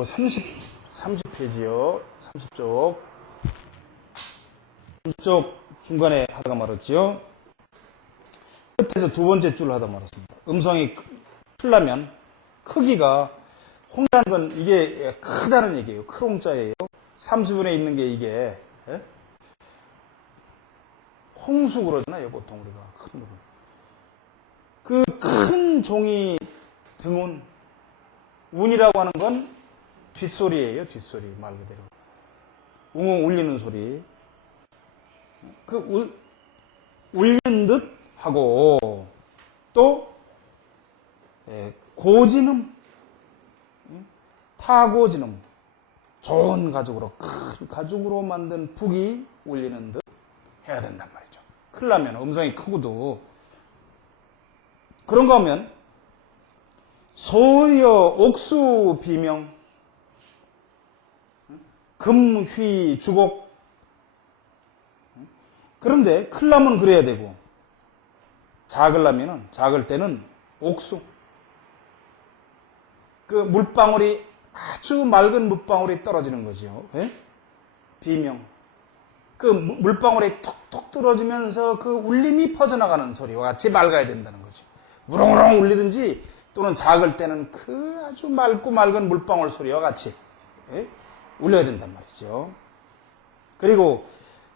교과서부 30페이지요. 30쪽. 30쪽 중간에 하다가 말았지요. 끝에서 두 번째 줄을 하다 말았습니다. 음성이 크려면 크기가 홍이라는 건 이게 크다는 얘기예요. 큰 홍자예요. 삼수분에 있는 게 이게 홍수 그러잖아요. 보통 우리가 큰 거. 그 큰 종이 등운 운이라고 하는 건 뒷소리예요. 뒷소리 말 그대로. 웅웅 울리는 소리. 그 울리는 듯 하고 또 고지름, 타고지름, 좋은 가죽으로 큰 가죽으로 만든 북이 울리는 듯 해야 된단 말이죠. 크려면 음성이 크고도 그런 거 하면 소여 옥수 비명 금휘 주곡 그런데 크려면 그래야 되고 작으려면은 작을 때는 옥수 그 물방울이 아주 맑은 물방울이 떨어지는 거죠. 예? 비명 그 물방울이 톡톡 떨어지면서 그 울림이 퍼져나가는 소리와 같이 맑아야 된다는 거죠. 우렁우렁 울리든지 또는 작을 때는 그 아주 맑고 맑은 물방울 소리와 같이 울려야 된단 말이죠. 그리고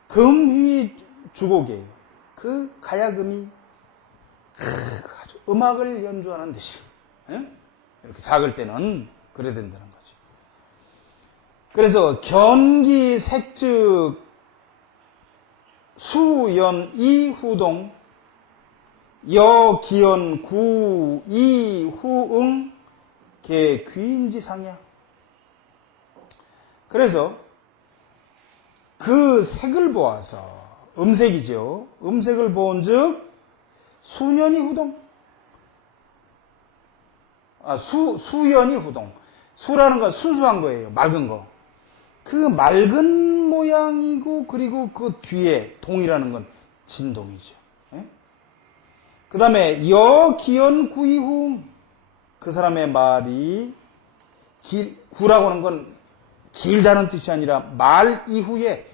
금휘 주곡이에요. 그 가야금이 아주 음악을 연주하는 듯이 이렇게 작을 때는 그래야 된다는 거죠. 그래서 견기 색즉 수연 이후동 여기연 구 이후응 개 귀인지상이야. 그래서 그 색을 보아서 음색이죠. 음색을 본즉 수년이 후동 수연이 후동 수라는 건 순수한 거예요. 맑은 거. 그 맑은 모양이고 그리고 그 뒤에 동이라는 건 진동이죠. 그 다음에 여기연 구이후 그 사람의 말이 구라고 하는 건 길다는 뜻이 아니라 말 이후에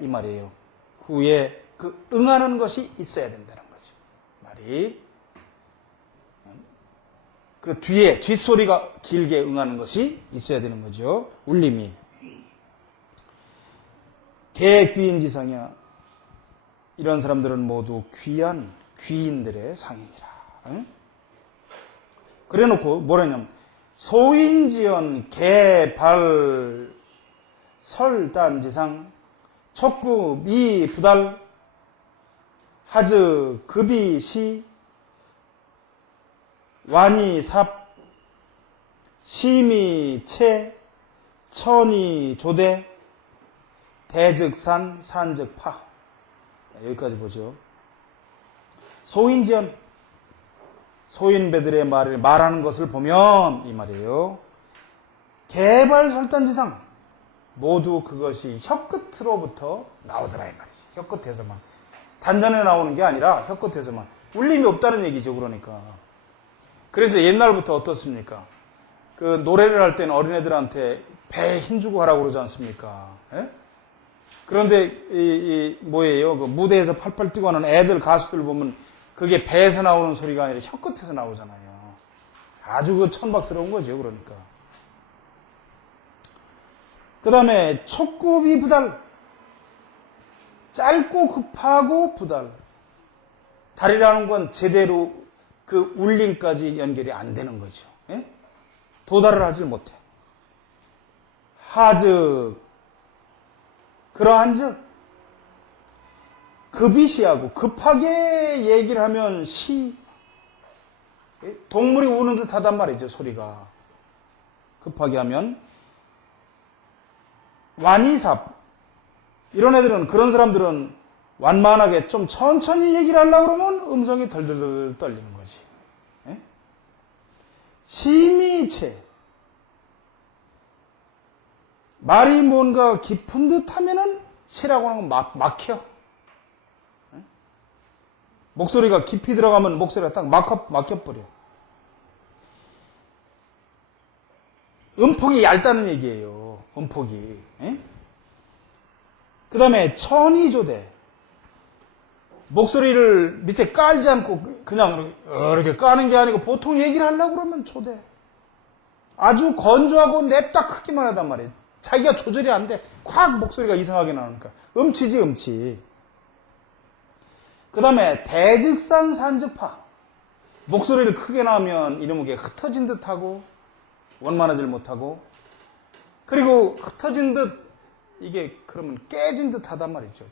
이 말이에요. 후에 그 응하는 것이 있어야 된다는 거죠. 말이 그 뒤에 뒷소리가 길게 응하는 것이 있어야 되는 거죠. 울림이 대귀인지상이야. 이런 사람들은 모두 귀한 귀인들의 상이니라. 그래놓고 뭐라냐면 소인지연 개발 설단지상 촉구 미부달 하즈 급이시 완이삽 심이채 천이조대 대즉산 산즉파 여기까지 보죠. 소인지연 소인배들의 말하는 것을 보면 이 말이에요. 개발설단지상 모두 그것이 혀끝으로부터 나오더라 이 말이지. 혀끝에서만 단전에 나오는 게 아니라 혀끝에서만 울림이 없다는 얘기죠. 그러니까 그래서 옛날부터 어떻습니까? 그 노래를 할 때는 어린애들한테 배에 힘주고 하라고 그러지 않습니까? 예? 그런데 뭐예요? 그 무대에서 팔팔 뛰고 하는 애들 가수들 보면 그게 배에서 나오는 소리가 아니라 혀끝에서 나오잖아요. 아주 그 천박스러운 거죠. 그러니까. 그 다음에 촉급이 부달. 짧고 급하고 부달. 달이라는 건 제대로 그 울림까지 연결이 안 되는 거죠. 예? 도달을 하질 못해. 하즉 그러한즉 급이시하고 급하게 얘기를 하면 동물이 우는 듯 하단 말이죠. 소리가 급하게 하면 완이삽 이런 애들은 그런 사람들은 완만하게 좀 천천히 얘기를 하려고 그러면 음성이 덜덜덜 떨리는 거지. 심이채 말이 뭔가 깊은 듯 하면은 채라고 하는 건 막혀. 목소리가 깊이 들어가면 목소리가 딱 막혀버려. 음폭이 얇다는 얘기예요. 음폭이. 그 다음에 천이조대. 목소리를 밑에 깔지 않고 그냥 이렇게 까는 게 아니고 보통 얘기를 하려고 그러면 조대. 아주 건조하고 냅다 크기만 하단 말이에요. 자기가 조절이 안 돼. 콱 목소리가 이상하게 나오니까. 음치지, 음치. 그 다음에 대즉산 산즉파. 목소리를 크게 나오면 이놈에게 흩어진 듯하고 원만하지 못하고 그리고 흩어진 듯 이게 그러면 깨진 듯 하단 말이죠.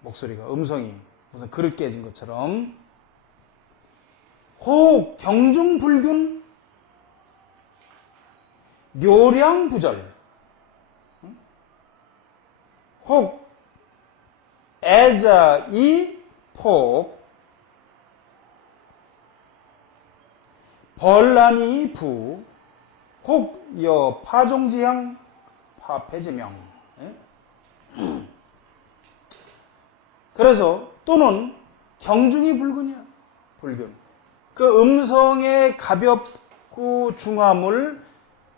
목소리가 음성이 무슨 그릇 깨진 것처럼. 혹 경중불균 묘량부절. 혹 애자이 폭 벌란이 부 혹 여 파종지향 파폐지명. 그래서 또는 경중이 불균이야. 불균. 그 음성의 가볍고 중함을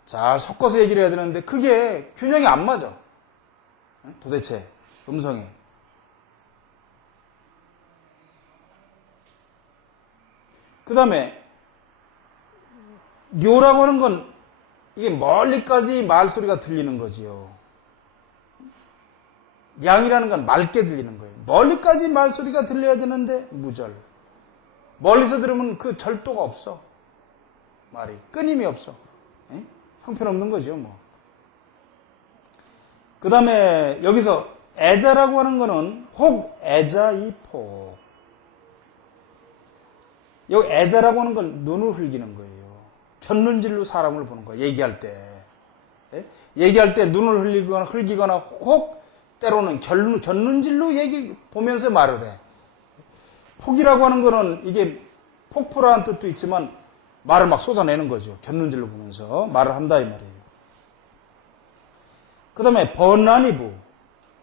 잘 섞어서 얘기를 해야 되는데 그게 균형이 안 맞아. 도대체 음성에. 그 다음에 묘라고 하는 건 이게 멀리까지 말소리가 들리는 거지요. 양이라는 건 맑게 들리는 거예요. 멀리까지 말소리가 들려야 되는데 무절. 멀리서 들으면 그 절도가 없어. 말이 끊임이 없어. 형편없는 거죠. 뭐. 그 다음에 여기서 애자라고 하는 거는 혹 애자이포. 여기 애자라고 하는 건 눈을 흘기는 거예요. 견눈질로 사람을 보는 거예요. 얘기할 때. 얘기할 때 눈을 흘기거나 혹 때로는 견눈질로 보면서 말을 해. 폭이라고 하는 거는 이게 폭포라는 뜻도 있지만 말을 막 쏟아내는 거죠. 견눈질로 보면서 말을 한다 이 말이에요. 그 다음에 번난이부.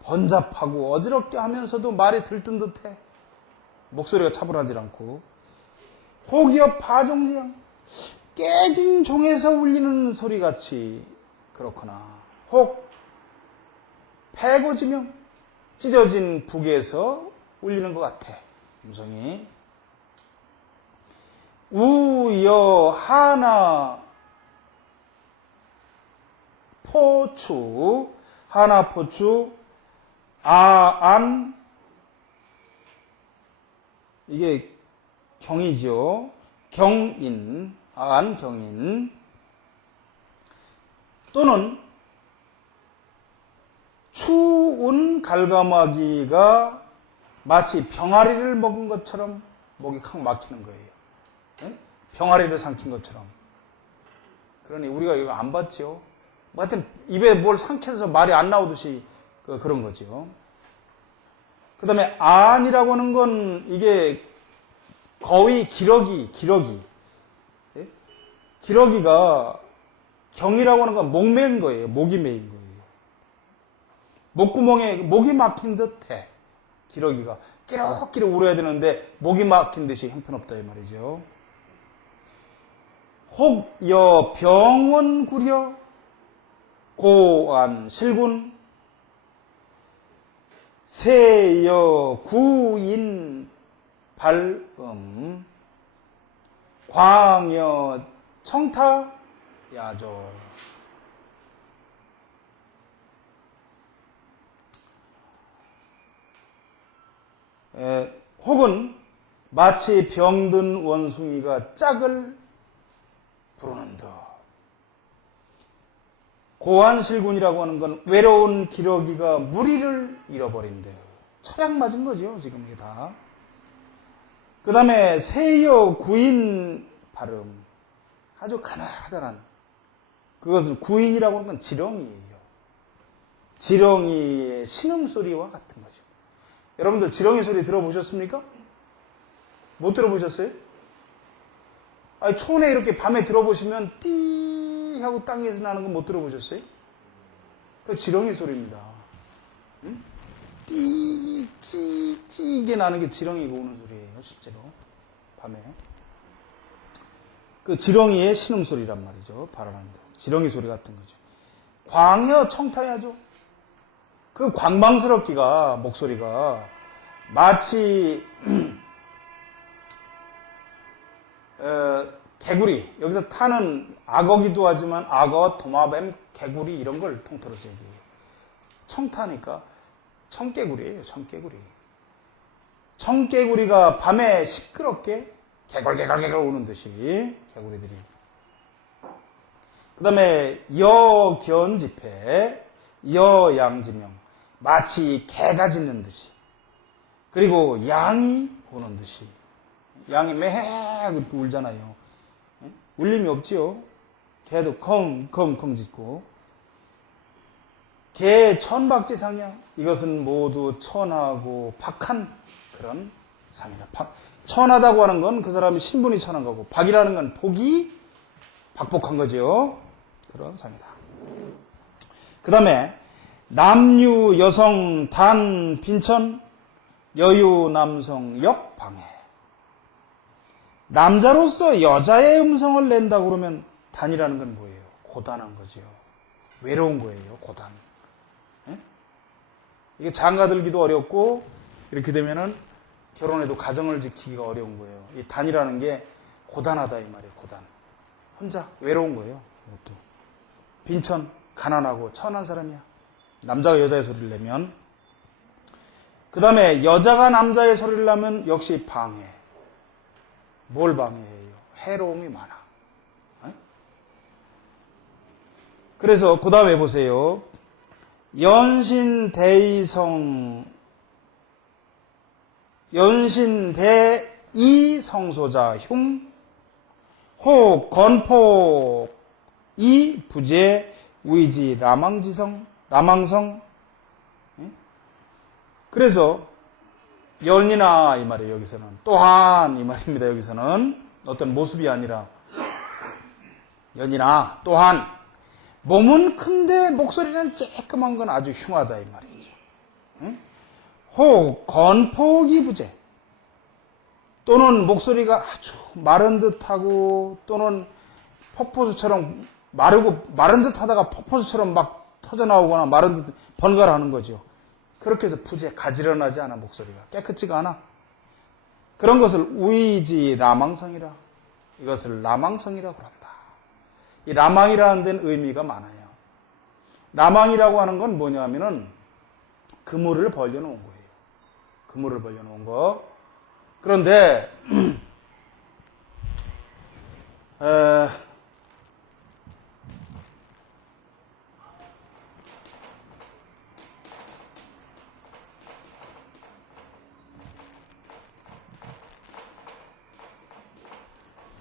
번잡하고 어지럽게 하면서도 말이 들뜬 듯해. 목소리가 차분하지 않고. 혹이여 파종지향. 깨진 종에서 울리는 소리같이 그렇거나 혹 패고지명. 찢어진 북에서 울리는 것 같아. 음성이. 우여 하나 포추 하나 포추 아안 이게 경이죠. 경인 아안 경인 또는 추운 갈가마귀가 마치 병아리를 먹은 것처럼 목이 칵 막히는 거예요. 병아리를 삼킨 것처럼. 그러니 우리가 이거 안 봤죠. 하여튼 입에 뭘 삼켜서 말이 안 나오듯이 그런 거죠. 그 다음에 안이라고 하는 건 이게 거의 기러기. 기러기가 경이라고 하는 건 목 메인 거예요. 목이 메인 거예요. 목구멍에 목이 막힌 듯해. 기러기가 끼룩끼룩 울어야 되는데 목이 막힌 듯이 형편없다 이 말이죠. 혹 여 병원 구려 고안 실군 세여 구인 발음 광여 청타 야조. 혹은 마치 병든 원숭이가 짝을 부르는 듯. 고안실군이라고 하는 건 외로운 기러기가 무리를 잃어버린 듯. 철약 맞은 거죠, 지금 이게 다. 그 다음에 세여 구인 발음. 아주 가나다란. 그것은 구인이라고 하는 건 지렁이에요. 지렁이의 신음소리와 같은 거죠. 여러분들 지렁이 소리 들어보셨습니까? 못 들어보셨어요? 아니, 촌에 이렇게 밤에 들어보시면 띠 하고 땅에서 나는 거 못 들어보셨어요? 그 지렁이 소리입니다. 응? 띠, 이게 나는 게 지렁이가 우는 소리예요, 실제로. 밤에. 그 지렁이의 신음소리란 말이죠. 바라는데. 지렁이 소리 같은 거죠. 광혀 청타야죠. 그 광방스럽기가 목소리가 마치 개구리, 여기서 타는 악어기도 하지만 악어, 도마뱀, 개구리 이런 걸 통틀어서 얘기해요. 청타니까 청개구리예요. 청개구리. 청개구리가 밤에 시끄럽게 개걸개걸개걸 우는 듯이 개구리들이. 그 다음에 여견지패, 여양지명, 마치 개가 짖는 듯이. 그리고 양이 우는 듯이. 양이 매 그렇게 울잖아요. 울림이 없지요. 개도 컹컹컹 짖고. 개 천박지상이야. 이것은 모두 천하고 박한 그런 상이다. 천하다고 하는 건 그 사람이 신분이 천한 거고, 박이라는 건 복이 박복한 거죠. 그런 상이다. 그 다음에 남유 여성 단 빈천, 여유 남성 역 방해. 남자로서 여자의 음성을 낸다고 그러면 단이라는 건 뭐예요? 고단한 거지요. 외로운 거예요. 고단. 예? 이게 장가들기도 어렵고 이렇게 되면은 결혼해도 가정을 지키기가 어려운 거예요. 이 단이라는 게 고단하다 이 말이에요. 고단. 혼자 외로운 거예요. 이것도. 빈천, 가난하고 천한 사람이야. 남자가 여자의 소리를 내면. 그 다음에 여자가 남자의 소리를 내면 역시 방해. 뭘 방해해요? 해로움이 많아. 에? 그래서 그 다음에 보세요. 연신대이성소자 흉, 혹 건폭 이 부재 위지 라망성. 그래서 연이나 이 말이에요. 여기서는 또한 이 말입니다. 여기서는 어떤 모습이 아니라 연이나 또한 몸은 큰데 목소리는 쬐끄만 건 아주 흉하다 이 말이죠. 혹 건폭이 부재, 또는 목소리가 아주 마른 듯하고, 또는 폭포수처럼 마른 듯하다가 폭포수처럼 막 터져나오거나 마른 듯 번갈아 하는 거죠. 그렇게 해서 부재, 가지런하지 않아. 목소리가 깨끗지가 않아. 그런 것을 우이지 라망성이라, 이것을 라망성이라고 한다. 이 라망이라는 데는 의미가 많아요. 라망이라고 하는 건 뭐냐면은 그물을 벌려놓은 거예요. 그물을 벌려놓은 거. 그런데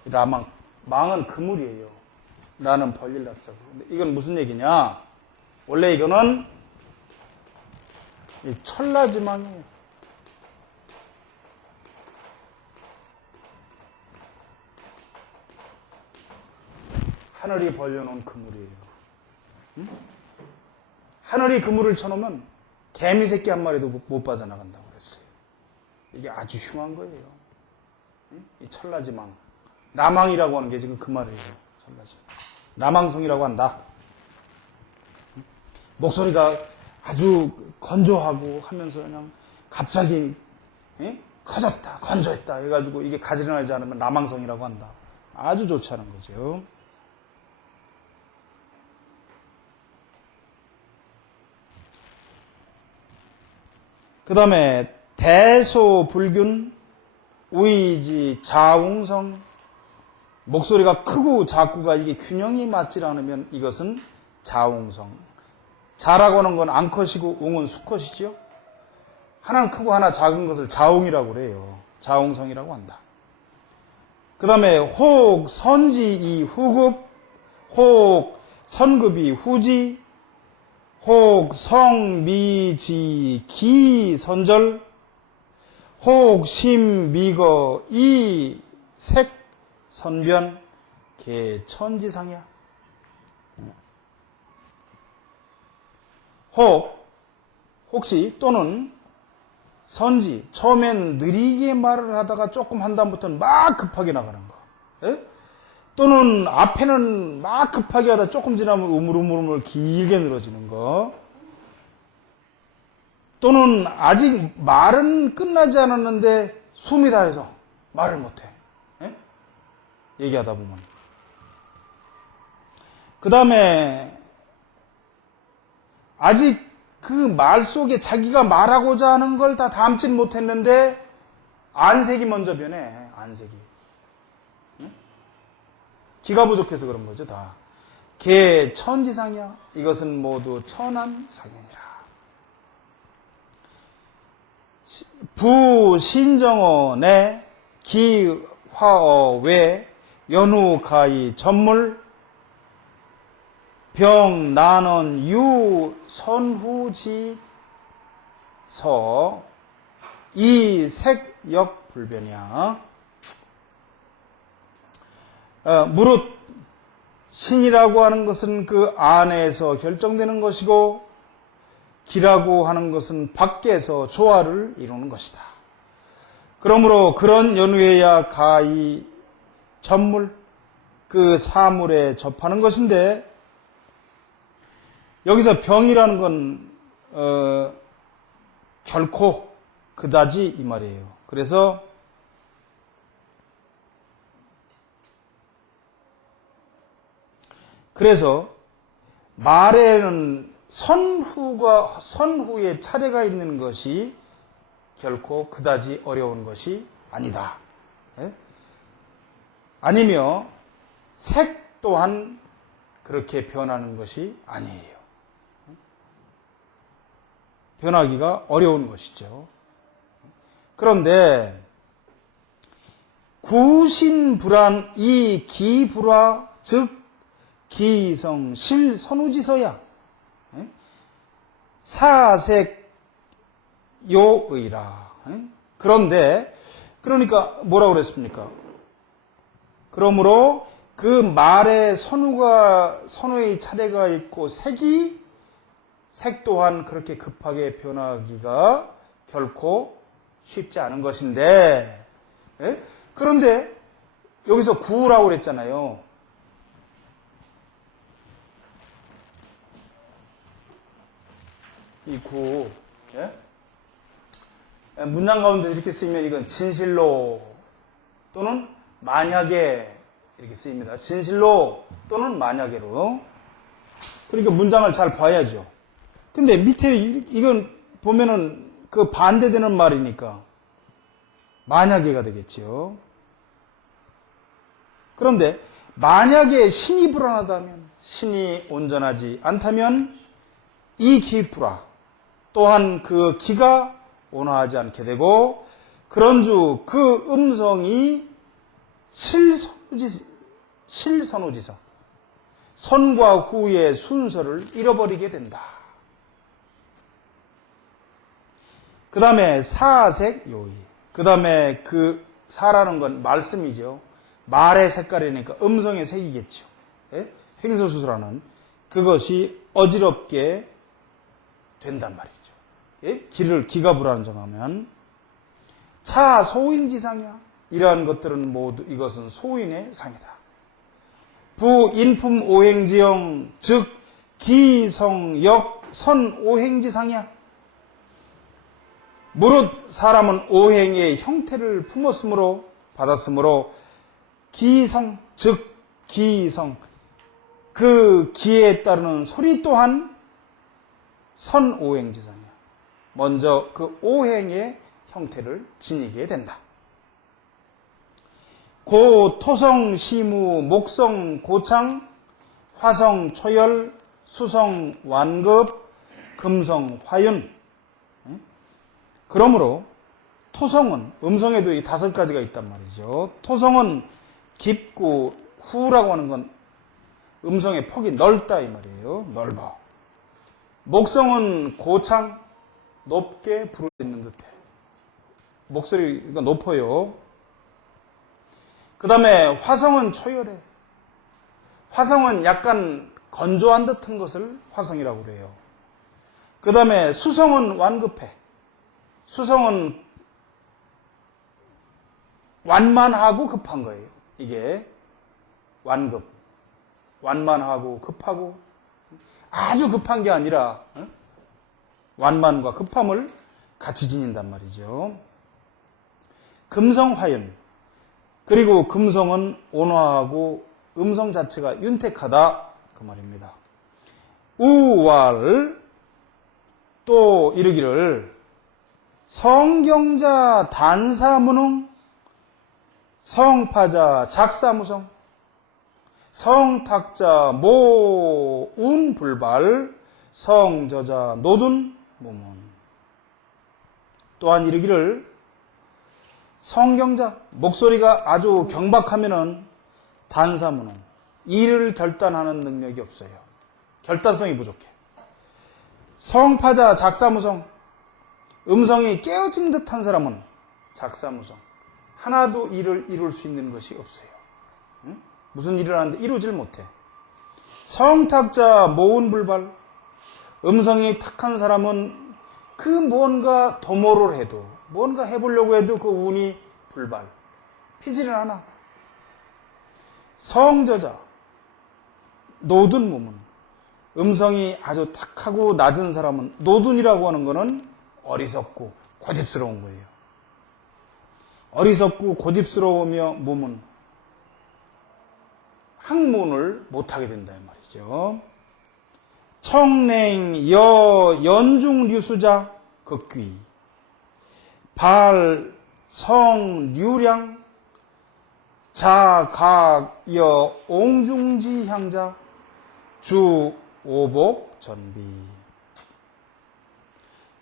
라망, 망은 그물이에요. 나는 벌릴 납자고. 근데 이건 무슨 얘기냐? 원래 이거는 이 천라지망이에요. 하늘이 벌려놓은 그물이에요. 응? 하늘이 그물을 쳐놓으면 개미 새끼 한 마리도 못 빠져나간다고 그랬어요. 이게 아주 흉한 거예요. 응? 이 천라지망. 라망이라고 하는 게 지금 그 말이에요. 천라지망. 라망성이라고 한다. 응? 목소리가 아주 건조하고 하면서 그냥 갑자기 커졌다, 건조했다 해가지고 이게 가지런하지 않으면 라망성이라고 한다. 아주 좋지 않은 거죠. 그 다음에 대소불균, 우이지 자웅성, 목소리가 크고 작고가 이게 균형이 맞지 않으면 이것은 자웅성. 자라고 하는 건 암컷이고 웅은 수컷이죠. 하나는 크고 하나 작은 것을 자웅이라고 그래요. 자웅성이라고 한다. 그 다음에 혹 선지이 후급, 혹 선급이 후지, 혹 성미지 기선절, 혹 심미거 이색 선변 개천지상이야. 혹시 또는 선지, 처음엔 느리게 말을 하다가 조금 한 다음부터는 막 급하게 나가는 거. 에? 또는 앞에는 막 급하게 하다 조금 지나면 우물우물 길게 늘어지는 거. 또는 아직 말은 끝나지 않았는데 숨이 다해서 말을 못해. 예? 얘기하다 보면. 그 다음에 아직 그 말 속에 자기가 말하고자 하는 걸 다 담진 못했는데 안색이 먼저 변해. 안색이. 예? 기가 부족해서 그런 거죠. 다. 개 천지상이야. 이것은 모두 천한상이니라. 부신정어내 기화어외 연후가이 전물 병난언 유선후지서 이색역불변이야. 무릇 신이라고 하는 것은 그 안에서 결정되는 것이고 기라고 하는 것은 밖에서 조화를 이루는 것이다. 그러므로 그런 연후에야 가히 전물, 그 사물에 접하는 것인데 여기서 병이라는 건 결코 그다지 이 말이에요. 그래서 말에는 선후의 차례가 있는 것이 결코 그다지 어려운 것이 아니다. 예? 아니며 색 또한 그렇게 변하는 것이 아니에요. 변하기가 어려운 것이죠. 그런데 구신불안 이 기불화 즉 기성 실선우지서야 사색 요의라. 그런데 그러니까 뭐라고 그랬습니까? 그러므로 그 말에 선우의 차례가 있고 색 또한 그렇게 급하게 변하기가 결코 쉽지 않은 것인데 그런데 여기서 구라고 그랬잖아요. 이 구, 문장 가운데 이렇게 쓰이면 이건 진실로 또는 만약에 이렇게 쓰입니다. 진실로 또는 만약에로. 그러니까 문장을 잘 봐야죠. 근데 밑에 이건 보면은 그 반대되는 말이니까 만약에가 되겠죠. 그런데 만약에 신이 불안하다면, 신이 온전하지 않다면 이 기불화 또한 그 기가 온화하지 않게 되고 그런주 그 음성이 실선우지서 선과 후의 순서를 잃어버리게 된다. 그 다음에 사색 요의. 그 다음에 그 사라는 건 말씀이죠. 말의 색깔이니까 음성의 색이겠죠. 횡설수설하는 그것이 어지럽게 된단 말이죠. 기가 불안정하면 차 소인지상이야. 이러한 것들은 모두 이것은 소인의 상이다. 부인품 오행지형 즉 기성역 선오행지상이야. 무릇 사람은 오행의 형태를 받았으므로 기성 즉 기성 그 기에 따르는 소리 또한 선오행지상이야. 먼저 그 오행의 형태를 지니게 된다. 고 토성 시무 목성 고창 화성 초열 수성 완급 금성 화윤. 그러므로 토성은 음성에도 이 5가지가 있단 말이죠. 토성은 깊고 후라고 하는 건 음성의 폭이 넓다 이 말이에요. 넓어. 목성은 고창 높게 부르짖는 듯해. 목소리가 높아요. 그 다음에 화성은 초열해. 화성은 약간 건조한 듯한 것을 화성이라고 그래요. 그 다음에 수성은 완급해. 수성은 완만하고 급한 거예요. 이게. 완급. 완만하고 급하고 아주 급한 게 아니라 완만과 급함을 같이 지닌단 말이죠. 금성화연. 그리고 금성은 온화하고 음성 자체가 윤택하다 그 말입니다. 우왈 또 이르기를 성경자 단사무능 성파자 작사무성 성탁자 모운불발 성저자 노둔 무문. 또한 이르기를 성경자 목소리가 아주 경박하면은 단사무능 일을 결단하는 능력이 없어요. 결단성이 부족해. 성파자 작사무성 음성이 깨어진 듯한 사람은 작사무성 하나도 일을 이룰 수 있는 것이 없어요. 응? 무슨 일을 하는데 이루질 못해. 성탁자 모운불발 음성이 탁한 사람은 그 뭔가 도모를 해도 뭔가 해보려고 해도 그 운이 불발 피지를 않아. 성저자 노둔 무문 음성이 아주 탁하고 낮은 사람은 노둔이라고 하는 것은 어리석고 고집스러운 거예요. 어리석고 고집스러우며 무문 학문을 못하게 된다 이 말이죠. 청냉 여 연중류수자 극귀 발 성류량 자각여 옹중지향자 주오복 전비.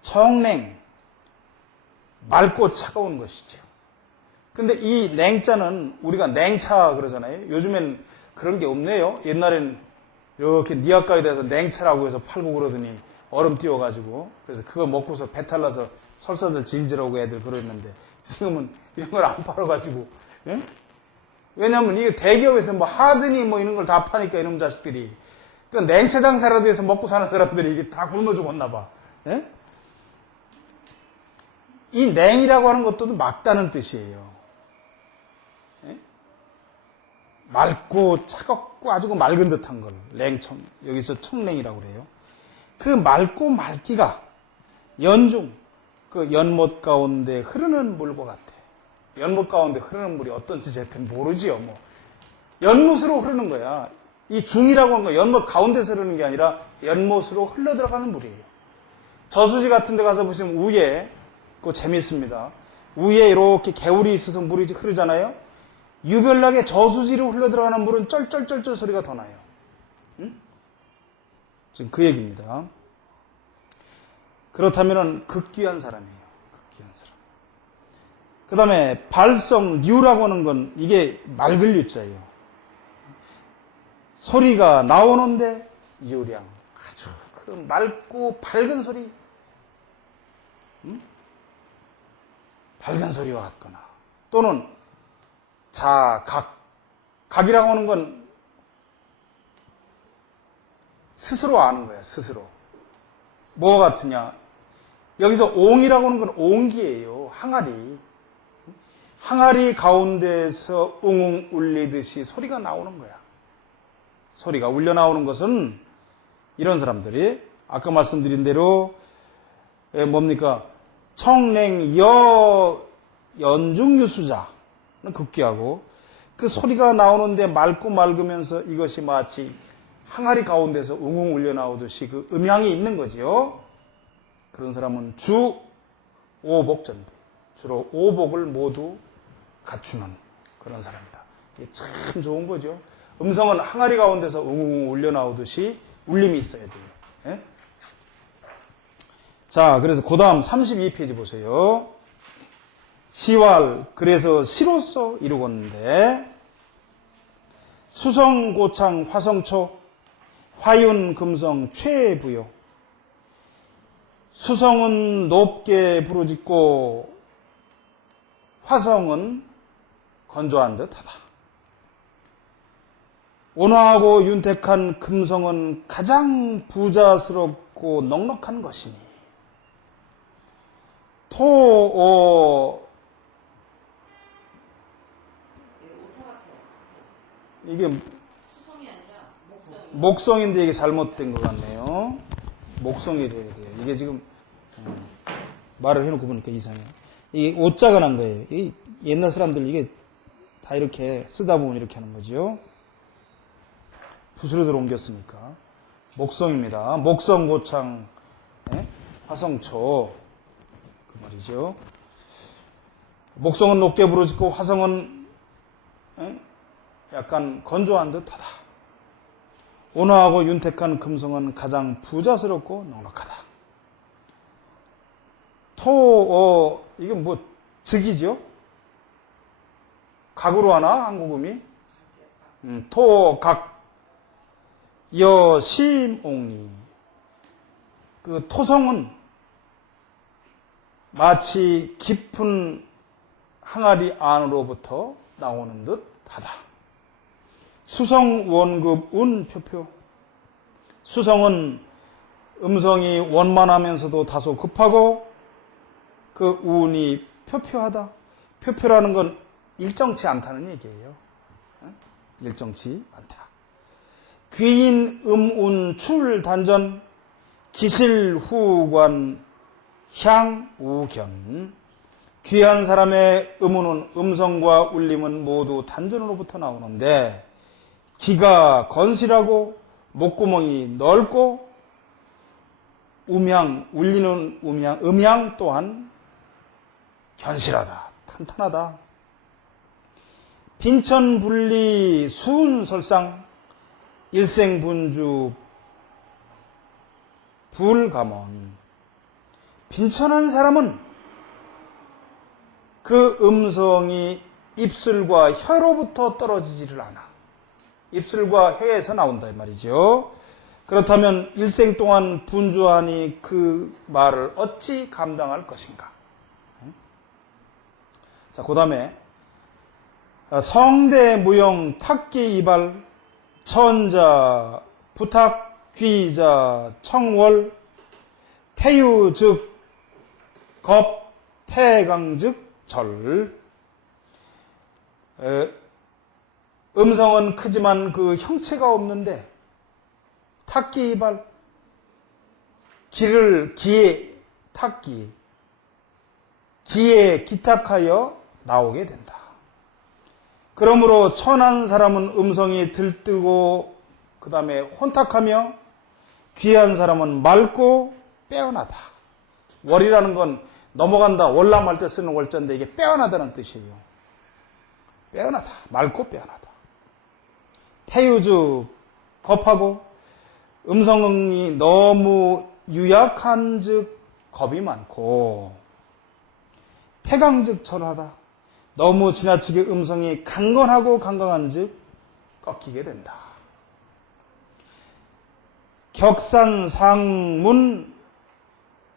청냉 맑고 차가운 것이죠. 근데 이 냉자는 우리가 냉차 그러잖아요. 요즘엔 그런 게 없네요. 옛날엔 이렇게 니아가에 대해서 냉차라고 해서 팔고 그러더니 얼음 띄워가지고 그래서 그거 먹고서 배탈 나서 설사들 질질하고 애들 그러는데 지금은 이런 걸 안 팔아가지고 예? 왜냐하면 이게 대기업에서 뭐 하드니 뭐 이런 걸 다 파니까 이놈 자식들이 그 냉차 장사라도 해서 먹고 사는 사람들이 이게 다 굶어 죽었나 봐. 예? 이 냉이라고 하는 것도 막다는 뜻이에요. 예? 맑고 차갑고 아주 맑은 듯한 걸 냉청 여기서 청냉이라고 그래요. 그 맑고 맑기가 연중 그 연못 가운데 흐르는 물과 같아. 연못 가운데 흐르는 물이 어떤지 제대로 모르지요. 뭐 연못으로 흐르는 거야. 이 중이라고 하는 거 연못 가운데서 흐르는 게 아니라 연못으로 흘러 들어가는 물이에요. 저수지 같은 데 가서 보시면 위에 그거 재밌습니다. 위에 이렇게 개울이 있어서 물이 흐르잖아요. 유별나게 저수지로 흘러 들어가는 물은 쩔쩔쩔쩔 소리가 더 나요. 응? 지금 그 얘기입니다. 그렇다면 극귀한 사람이에요. 극귀한 사람. 그 다음에 발성류라고 하는 건 이게 맑을 유자예요. 소리가 나오는데 유량. 아주 그 맑고 밝은 소리. 응? 밝은 소리와 같거나 또는 자각. 각이라고 하는 건 스스로 아는 거예요. 스스로. 뭐가 같으냐. 여기서 옹이라고 하는 건 옹기예요. 항아리. 항아리 가운데서 웅웅 울리듯이 소리가 나오는 거야. 소리가 울려 나오는 것은 이런 사람들이 아까 말씀드린 대로 뭡니까? 청냉 여 연중유수자는 극귀하고 그 소리가 나오는데 맑고 맑으면서 이것이 마치 항아리 가운데서 웅웅 울려 나오듯이 그 음향이 있는 거지요. 그런 사람은 주 오복전비. 주로 오복을 모두 갖추는 그런 사람이다. 이게 참 좋은 거죠. 음성은 항아리 가운데서 웅웅 울려 나오듯이 울림이 있어야 돼요. 예? 자, 그래서 그 다음 32페이지 보세요. 시왈, 그래서 시로서 이루었는데, 수성, 고창, 화성초, 화윤, 금성, 최부요. 수성은 높게 부르짖고, 화성은 건조한 듯 하다. 온화하고 윤택한 금성은 가장 부자스럽고 넉넉한 것이니, 이게 수성이 아니라 목성. 목성인데 이게 잘못된 것 같네요. 목성이 돼야 돼요. 이게 지금 말을 해놓고 보니까 이상해요. 이게 오자가 난 거예요. 이 옛날 사람들 이게 다 이렇게 쓰다 보면 이렇게 하는 거죠. 부스러기로 옮겼으니까. 목성입니다. 목성, 고창, 화성초. 그 말이죠. 목성은 높게 부르짖고 화성은 약간 건조한 듯하다. 온화하고 윤택한 금성은 가장 부자스럽고 넉넉하다. 이게 뭐 즉이죠? 각으로 하나 한국음이? 토각 여심옥리. 그 토성은 마치 깊은 항아리 안으로부터 나오는 듯하다. 수성 원급 운표표. 수성은 음성이 원만하면서도 다소 급하고 그 운이 표표하다. 표표라는 건 일정치 않다는 얘기예요. 일정치 않다. 귀인 음운 출단전 기실후관 향우견. 귀한 사람의 음운은 음성과 울림은 모두 단전으로부터 나오는데 귀가 건실하고 목구멍이 넓고 울리는 음향 또한 견실하다, 탄탄하다. 빈천분리 수운설상 일생분주 불감원. 빈천한 사람은 그 음성이 입술과 혀로부터 떨어지지를 않아. 입술과 혀에서 나온다 이 말이죠. 그렇다면 일생 동안 분주하니 그 말을 어찌 감당할 것인가. 자, 그 다음에 성대 무용 탁기 이발 천자 부탁 귀자 청월 태유 즉겁 태강 즉절. 음성은 크지만 그 형체가 없는데 탁기 이발 기에 탁기 기에 기탁하여 나오게 된다. 그러므로 천한 사람은 음성이 들뜨고 그 다음에 혼탁하며 귀한 사람은 맑고 빼어나다. 월이라는 건 넘어간다, 월남할 때 쓰는 월자인데 이게 빼어나다는 뜻이에요. 빼어나다, 맑고 빼어나다. 태유주 겁하고 음성이 너무 유약한 즉 겁이 많고 태강즉 절하다. 너무 지나치게 음성이 강건하고 강강한 즉 꺾이게 된다. 격산상문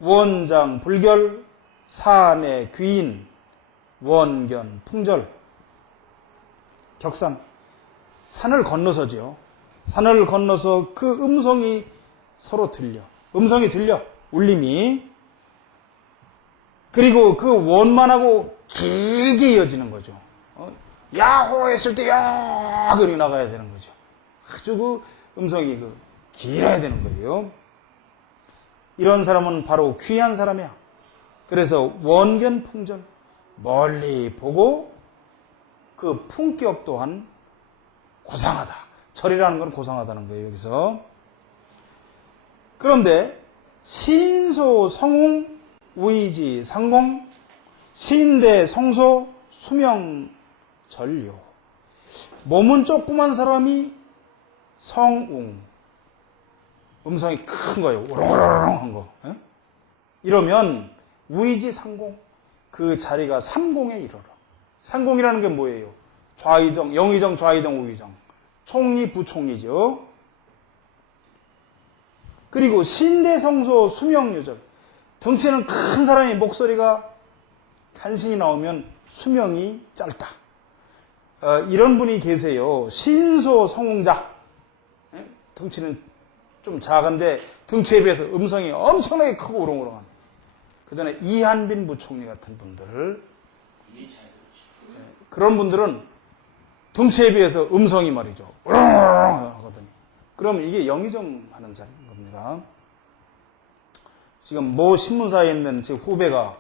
원장 불결 산의 귀인 원견 풍절. 격산 산을 건너서죠. 산을 건너서 그 음성이 서로 들려. 음성이 들려. 울림이. 그리고 그 원만하고 길게 이어지는 거죠. 야호 했을 때 야 그리 나가야 되는 거죠. 아주 그 음성이 길어야 되는 거예요. 이런 사람은 바로 귀한 사람이야. 그래서 원견 풍절. 멀리 보고 그 품격 또한 고상하다. 절이라는 건 고상하다는 거예요, 여기서. 그런데 신소 성웅 우이지 상공 신대 성소 수명 전료. 몸은 조그만 사람이 성웅. 음성이 큰 거예요. 우렁우렁한 거. 이러면 우이지 상공. 그 자리가 삼공에 이르러. 상공이라는 게 뭐예요? 좌의정, 영의정, 좌의정, 우의정. 총리, 부총리죠. 그리고 신대성소 수명유절. 덩치는 큰 사람이 목소리가 간신히 나오면 수명이 짧다. 이런 분이 계세요. 신소 성웅자. 덩치는 좀 작은데 덩치에 비해서 음성이 엄청나게 크고 우렁우렁한. 그 전에 이한빈 부총리 같은 분들. 그런 분들은 덩치에 비해서 음성이 말이죠. 하거든요. 그럼 이게 영의정하는 자인 겁니다. 지금 모 신문사에 있는 제 후배가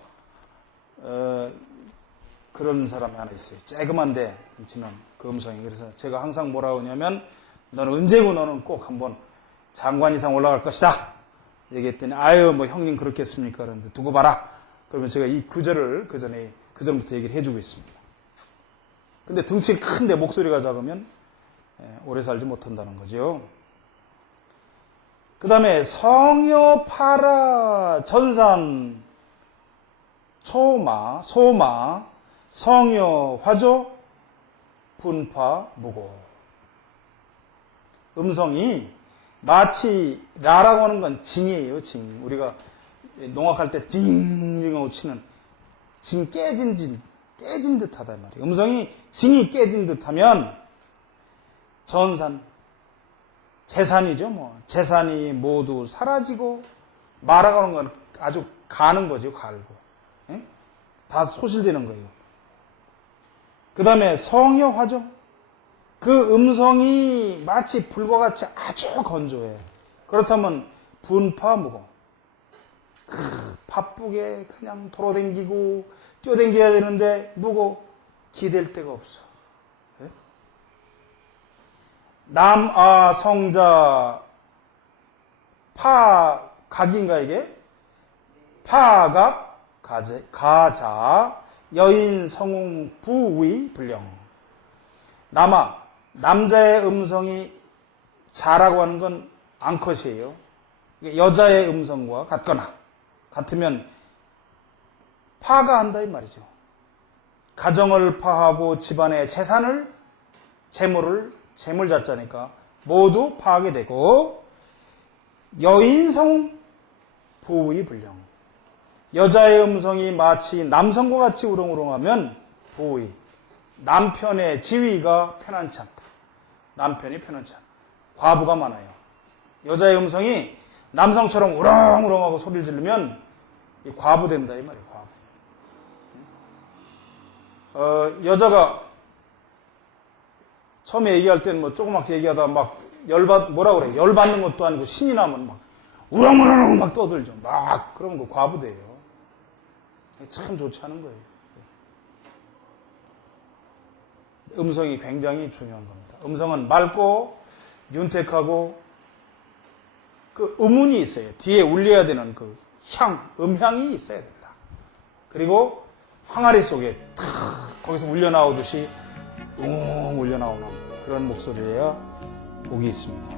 그런 사람이 하나 있어요. 쬐그만데 덩치는 그 음성이. 그래서 제가 항상 뭐라고 하냐면 너는 언제고 너는 꼭 한번 장관 이상 올라갈 것이다. 얘기했더니 아유 뭐 형님 그렇겠습니까? 그런데 두고 봐라. 그러면 제가 이 구절을 그 전부터 얘기를 해주고 있습니다. 근데 덩치 큰데 목소리가 작으면 오래 살지 못한다는 거죠. 그 다음에 성여 파라 전산 소마 성여 화조 분파 무고. 음성이 마치 라라고 하는 건 징이에요. 징. 우리가 농악할 때 징징하고 치는 징 깨진 듯하다 말이에요. 음성이 징이 깨진 듯하면 전산 재산이죠. 뭐 재산이 모두 사라지고 마라고 하는 건 아주 가는 거죠. 갈고 다 소실되는 거예요. 그 다음에 성여 화조. 그 음성이 마치 불과 같이 아주 건조해. 그렇다면 분파 무거. 바쁘게 그냥 돌아다니고 뛰어다녀야 되는데 무거 기댈 데가 없어. 남아 성자 파각인가 이게? 파각 가자 여인 성웅 부위 불령. 남자의 음성이 자라고 하는 건 암컷이에요. 여자의 음성과 같으면 파가한다 이 말이죠. 가정을 파하고 집안의 재물자자니까 모두 파하게 되고 여인성 부의 불령. 여자의 음성이 마치 남성과 같이 우렁우렁하면 부의. 남편의 지위가 편안치 않다. 남편이 편안치 않다. 과부가 많아요. 여자의 음성이 남성처럼 우렁우렁하고 소리를 지르면 과부 된다 이 말이에요. 과부. 여자가 처음에 얘기할 때는 뭐 조그맣게 얘기하다가 막 뭐라 그래? 열받는 것도 아니고 신이 나면 막 우렁우렁 막 떠들죠. 막 그러면 그 과부 돼요. 참 좋지 않은 거예요. 음성이 굉장히 중요한 겁니다. 음성은 맑고 윤택하고 그 음운이 있어요. 뒤에 울려야 되는 그 음향이 있어야 된다. 그리고 항아리 속에 거기서 울려 나오듯이 울려 나오는 그런 목소리여야 복이 있습니다.